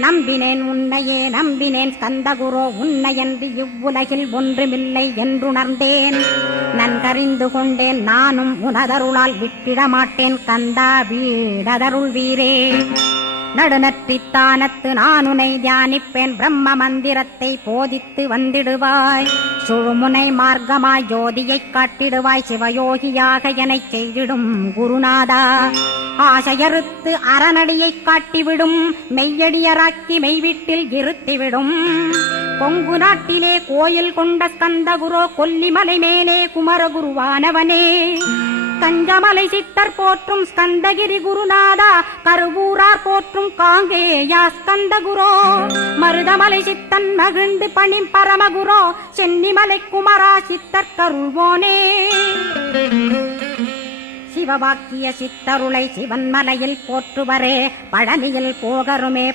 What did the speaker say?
நம்பினேன் உன்னையே நம்பினேன் ஸ்கந்தகுரோ உன்னையன்றி இவ்வுலகில் ஒன்றுமில்லை என்றுணர்ந்தேன். நன்கறிந்து கொண்டேன் நானும் உனதருளால் விட்டிட மாட்டேன் கந்தா வீடதருள் வீரே. நடுநற்றித்தானத்து நானுனை தியானிப்பேன் பிரம்ம மந்திரத்தை போதித்து வந்திடுவாய். சுழுமுனை மார்க்கமாய் ஜோதியைக் காட்டிடுவாய் சிவயோகியாக எனச் செய்திடும் குருநாதா. ஆசையறுத்து அறநடியைக் காட்டிவிடும் மெய்யடியராக்கி மெய்வீட்டில் இருத்திவிடும். கொங்கு நாட்டிலே கோயில் கொண்ட ஸ்கந்தகுரோ கொல்லிமலை மேலே குமரகுருவானவனே. கஞ்சமலை சித்தர் போற்றும் ஸ்கந்தகிரி குருநாதா கருவூரார் போற்றும் காங்கேயா ஸ்கந்தகுரோ. மருதமலை சித்தன் மகிழ்ந்து பணி பரமகுரோ சென்னிமலை குமரா சித்தர் கருள்வோனே. சிவவாக்கிய சித்தருளை சிவன்மலையில் போற்றுவரே பழனியில் போகருமே